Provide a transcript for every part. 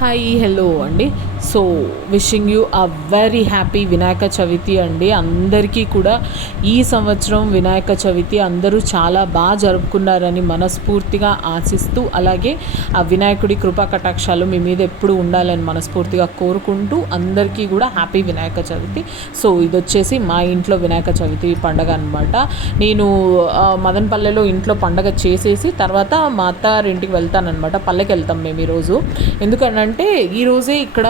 Hi hello అండి. So wishing you a very happy Vinayaka Chavithi అండి. అందరికీ కూడా ఈ సంవత్సరం వినాయక చవితి అందరూ చాలా బాగా జరుపుకున్నారని మనస్ఫూర్తిగా ఆశిస్తూ అలాగే ఆ వినాయకుడి కృపా కటాక్షాలు మీ మీద ఎప్పుడు ఉండాలని మనస్ఫూర్తిగా కోరుకుంటూ అందరికీ కూడా హ్యాపీ వినాయక చవితి సో ఇది వచ్చేసి మా ఇంట్లో వినాయక చవితి పండగ అనమాట నేను మదనపల్లెలో ఇంట్లో పండగ చేసేసి తర్వాత మా అత్తారింటికి వెళ్తానమాట పల్లెకి వెళ్తాం మేము ఈరోజు. ఏంటంటే ఈరోజే ఇక్కడ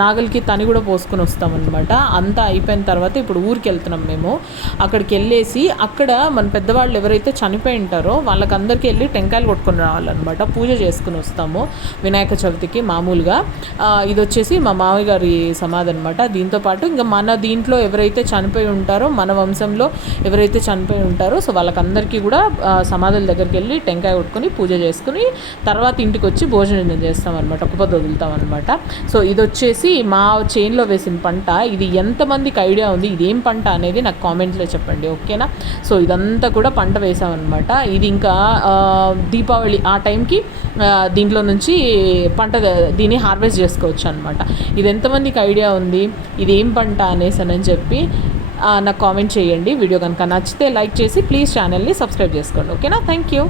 నాగలికి తని కూడా పోసుకొని వస్తామన్నమాట. అంతా అయిపోయిన తర్వాత ఇప్పుడు ఊరికి వెళ్తున్నాం మేము. అక్కడికి వెళ్ళేసి అక్కడ మన పెద్దవాళ్ళు ఎవరైతే చనిపోయి ఉంటారో వాళ్ళకందరికీ వెళ్ళి టెంకాయలు కొట్టుకొని రావాలన్నమాట. పూజ చేసుకుని వస్తాము వినాయక చవితికి మామూలుగా. ఇది వచ్చేసి మా మామయ్య గారి సమాధి అనమాట దీంతోపాటు ఇంకా మన దీంట్లో ఎవరైతే చనిపోయి ఉంటారో మన వంశంలో ఎవరైతే చనిపోయి ఉంటారో సో వాళ్ళకందరికీ కూడా సమాధుల దగ్గరికి వెళ్ళి టెంకాయ కొట్టుకొని పూజ చేసుకుని తర్వాత ఇంటికి వచ్చి భోజనం చేస్తాం అనమాట ఒక వదులుతాం అనమాట సో ఇది వచ్చేసి మా చేన్లో వేసిన పంట. ఇది ఎంతమందికి ఐడియా ఉంది? ఇది ఏం పంట అనేది నాకు కామెంట్స్లో చెప్పండి ఓకేనా? సో ఇదంతా కూడా పంట వేసామన్నమాట. ఇది ఇంకా దీపావళి ఆ టైంకి దీంట్లో నుంచి పంట దీన్ని హార్వెస్ట్ చేసుకోవచ్చు అనమాట ఇది ఎంతమందికి ఐడియా ఉంది? ఇది ఏం పంట అనేసి అని చెప్పి నాకు కామెంట్ చేయండి. వీడియో కనుక నచ్చితే లైక్ చేసి ప్లీజ్ ఛానల్ని సబ్స్క్రైబ్ చేసుకోండి ఓకేనా? Thank you.